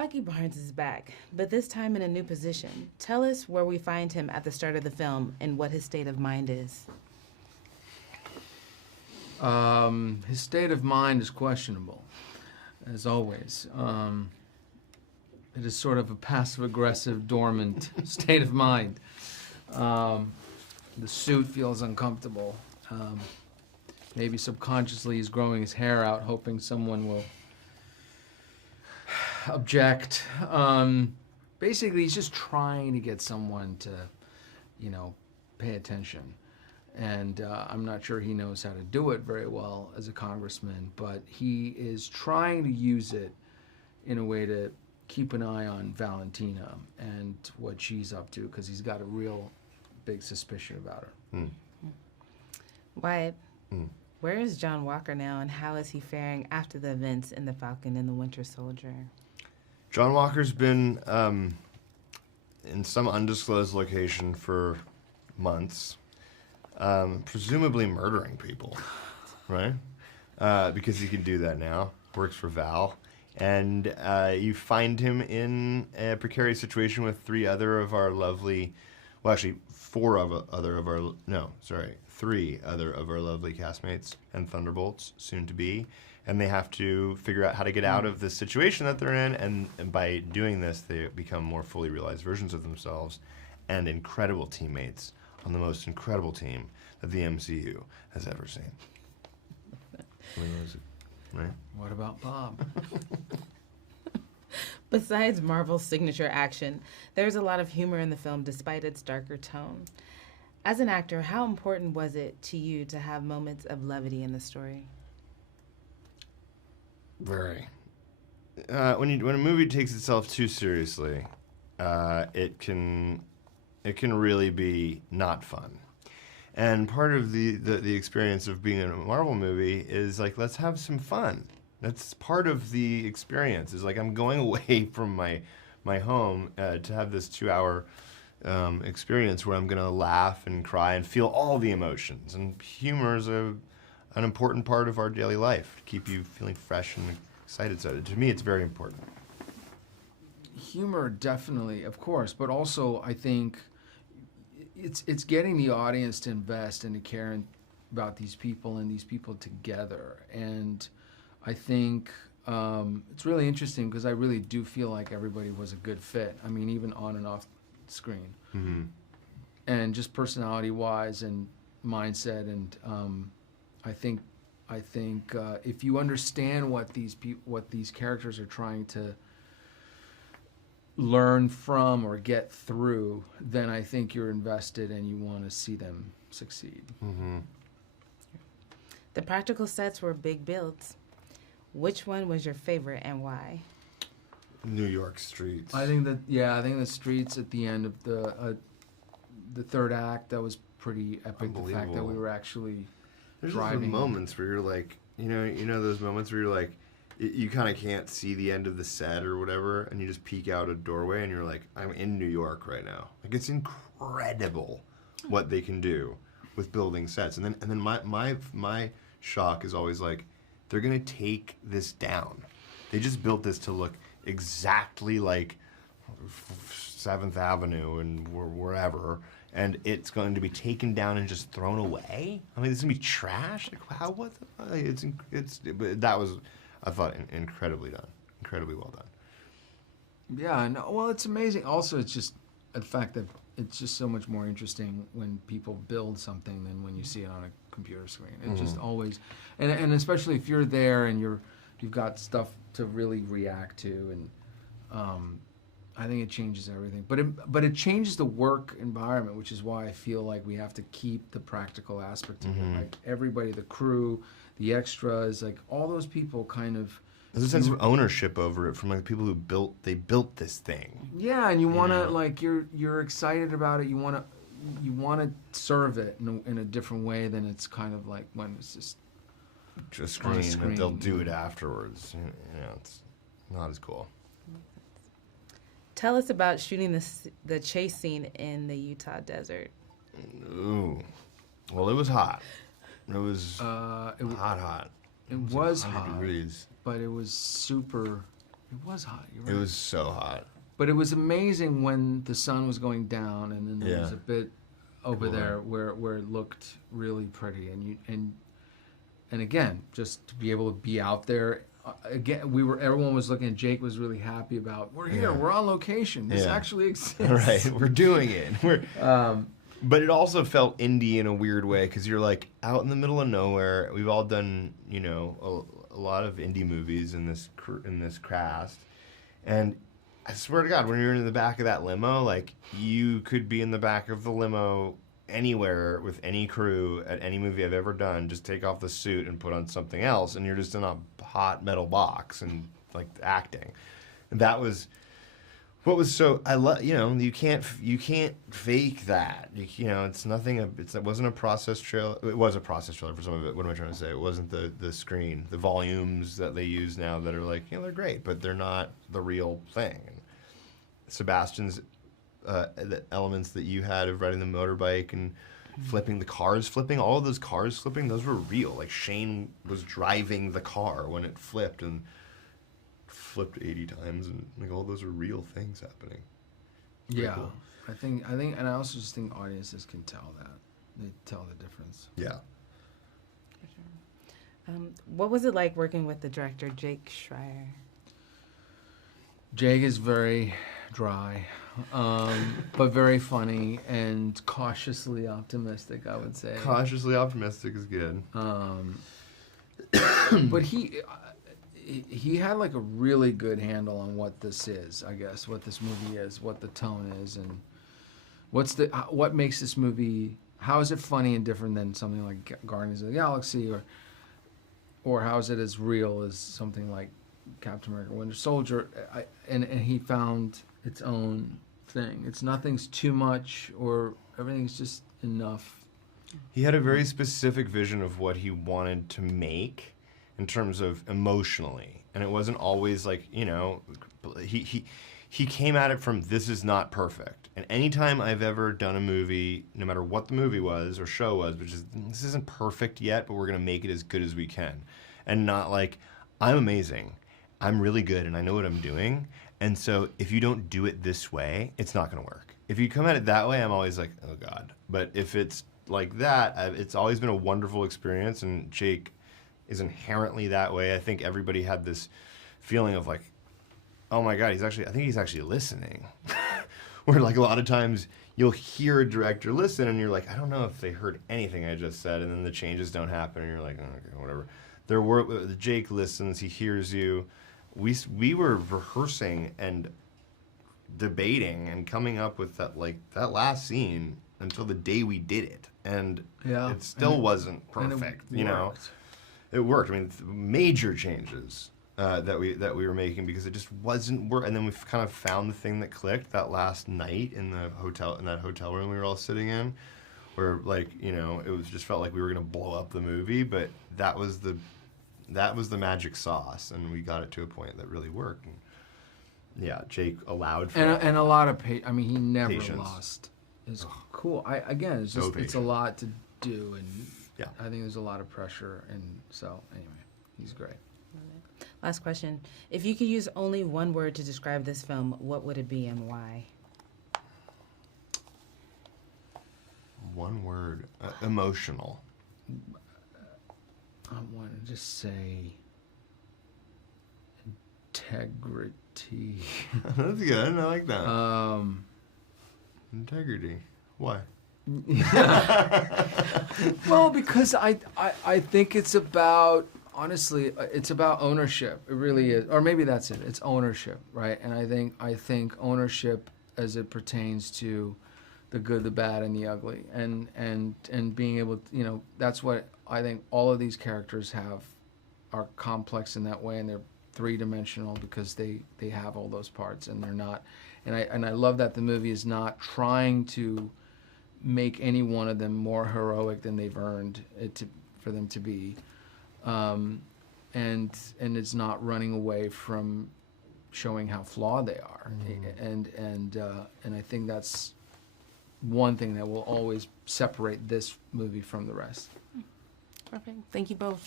Bucky Barnes is back, but this time in a new position. Tell us where we find him at the start of the film and what his state of mind is. His state of mind is questionable, as always. It is sort of a passive-aggressive, dormant state of mind. The suit feels uncomfortable. Maybe subconsciously he's growing his hair out, hoping someone will object. Basically, he's just trying to get someone to, pay attention. And I'm not sure he knows how to do it very well as a congressman, but he is trying to use it in a way to keep an eye on Valentina and what she's up to, because he's got a real big suspicion about her. Wyatt, where is John Walker now, and how is he faring after the events in The Falcon and the Winter Soldier? John Walker's been in some undisclosed location for months, presumably murdering people, right? Because he can do that now. Works for Val. And you find him in a precarious situation with three other of our lovely castmates and Thunderbolts, soon to be. And they have to figure out how to get out of this situation that they're in, and by doing this, they become more fully realized versions of themselves and incredible teammates on the most incredible team that the MCU has ever seen. Right? What about Bob? Besides Marvel's signature action, there's a lot of humor in the film despite its darker tone. As an actor, how important was it to you to have moments of levity in the story? Very. When a movie takes itself too seriously, it can really be not fun. And part of the experience of being in a Marvel movie is like, let's have some fun. That's part of the experience. Is like, I'm going away from my home to have this 2-hour experience where I'm going to laugh and cry and feel all the emotions. And humor is an important part of our daily life to keep you feeling fresh and excited. So to me, it's very important. Humor, definitely, of course, but also I think it's getting the audience to invest and to care about these people and these people together. And I think it's really interesting because I really do feel like everybody was a good fit. I mean, even on and off screen. Mm-hmm. And just personality-wise and mindset. And I think if you understand what these characters are trying to learn from or get through, then I think you're invested and you want to see them succeed. Mm-hmm. The practical sets were big builds. Which one was your favorite and why? New York streets. I think the streets at the end of the third act, that was pretty epic. The fact that we were actually There's driving. just the moments where you're like, you know those moments where you're like, you kind of can't see the end of the set or whatever, and you just peek out a doorway and you're like, I'm in New York right now. Like, it's incredible what they can do with building sets. And then my shock is always like, they're gonna take this down. They just built this to look exactly like 7th Avenue and wherever, and it's going to be taken down and just thrown away. I mean, it's gonna be trash. Like, how? What? But that was, I thought, incredibly well done. Yeah, no, well, it's amazing. Also, it's just the fact that it's just so much more interesting when people build something than when you see it on a computer screen. It's just always, and especially if you're there and you've got stuff to really react to, and I think it changes everything. But it changes the work environment, which is why I feel like we have to keep the practical aspect of it. Like everybody, the crew, the extras, like all those people kind of. There's a sense of ownership over it from like the people who built this thing. Yeah, and you want to like you're excited about it. You want to serve it in a different way than it's kind of like when it's just screen. And they'll do it afterwards. It's not as cool. Tell us about shooting the chase scene in the Utah desert. Ooh, well, it was hot. It was hot. It was 100 hot, degrees. but it was super It was hot. You're right. It was so hot. But it was amazing when the sun was going down, and then there was a bit over there where it looked really pretty, and again, just to be able to be out there. Again, everyone was looking. Jake was really happy about. We're here. We're on location. This actually exists. Right. We're doing it. But it also felt indie in a weird way because you're like out in the middle of nowhere. We've all done, you know, a lot of indie movies in this cast, and I swear to God, when you're in the back of that limo, like you could be in the back of the limo anywhere with any crew at any movie I've ever done. Just take off the suit and put on something else, and you're just in a hot metal box and like acting. And that was what was so I love. You know, you can't fake that. You know, it's nothing. It wasn't a process trailer. It was a process trailer for some of it. What am I trying to say? It wasn't the screen, the volumes that they use now that are like, you know, they're great, but they're not the real thing. And Sebastian's the elements that you had of riding the motorbike and flipping all of those cars flipping, those were real. Like Shane was driving the car when it flipped and flipped 80 times, and like all those are real things happening. Yeah, cool. I think, and I also just think audiences can tell that. They tell the difference. Yeah. For sure. What was it like working with the director, Jake Schreier? Jake is very dry, but very funny and cautiously optimistic, I would say. Cautiously optimistic is good. But he had like a really good handle on what this is, I guess, what this movie is, what the tone is, and what makes this movie. How is it funny and different than something like Guardians of the Galaxy, or how is it as real as something like Captain America: Winter Soldier? And he found its own thing. Nothing's too much, or everything's just enough. He had a very specific vision of what he wanted to make in terms of emotionally, and it wasn't always like, you know, he came at it from, this is not perfect. And anytime I've ever done a movie, no matter what the movie was or show was, which is, this isn't perfect yet, but we're gonna make it as good as we can, and not like, I'm amazing, I'm really good, and I know what I'm doing, and so if you don't do it this way, it's not gonna work. If you come at it that way, I'm always like, oh God. But if it's like that, it's always been a wonderful experience, and Jake is inherently that way. I think everybody had this feeling of like, oh my God, I think he's actually listening. Where like a lot of times you'll hear a director listen and you're like, I don't know if they heard anything I just said, and then the changes don't happen and you're like, oh, okay, whatever. Jake listens, he hears you. We were rehearsing and debating and coming up with that last scene until the day we did it. And it still wasn't perfect, you know. It worked. I mean, major changes that we were making because it just wasn't work. And then we kind of found the thing that clicked that last night in that hotel room we were all sitting in, where like, you know, it was just felt like we were gonna blow up the movie, but that was the magic sauce, and we got it to a point that really worked. And yeah, Jake allowed for and a lot of I mean, he never patience. Lost. It's cool. It's a lot to do, and yeah, I think there's a lot of pressure, and so anyway, he's great. Last question. If you could use only one word to describe this film, what would it be and why? One word. Emotional. I want to just say integrity. That's good. I like that. Integrity. Why? Well, because I think it's about, honestly, it's about ownership. It really is. Or maybe that's it. It's ownership, right? And I think ownership as it pertains to the good, the bad, and the ugly. And being able to, you know, that's what I think all of these characters are complex in that way, and they're three-dimensional because they have all those parts, and they're not. And I love that the movie is not trying to make any one of them more heroic than they've earned it for them to be, and it's not running away from showing how flawed they are, and I think that's one thing that will always separate this movie from the rest. Perfect. Thank you both.